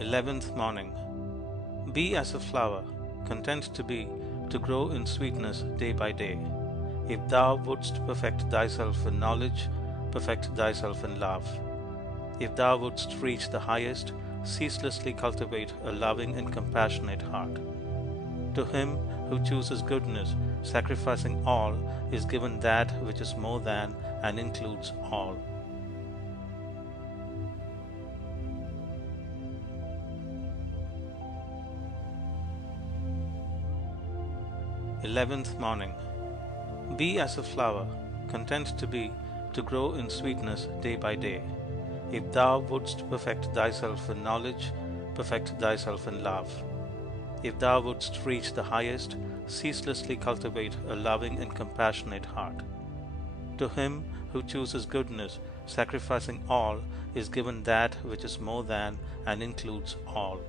11th morning. Be as a flower, content to grow in sweetness day by day. If thou wouldst perfect thyself in knowledge, perfect thyself in love. If thou wouldst reach the highest, ceaselessly cultivate a loving and compassionate heart. To him who chooses goodness, sacrificing all, is given that which is more than and includes all. 11th morning. Be as a flower, content to grow in sweetness day by day. If thou wouldst perfect thyself in knowledge, perfect thyself in love. If thou wouldst reach the highest, ceaselessly cultivate a loving and compassionate heart. To him who chooses goodness, sacrificing all, is given that which is more than and includes all.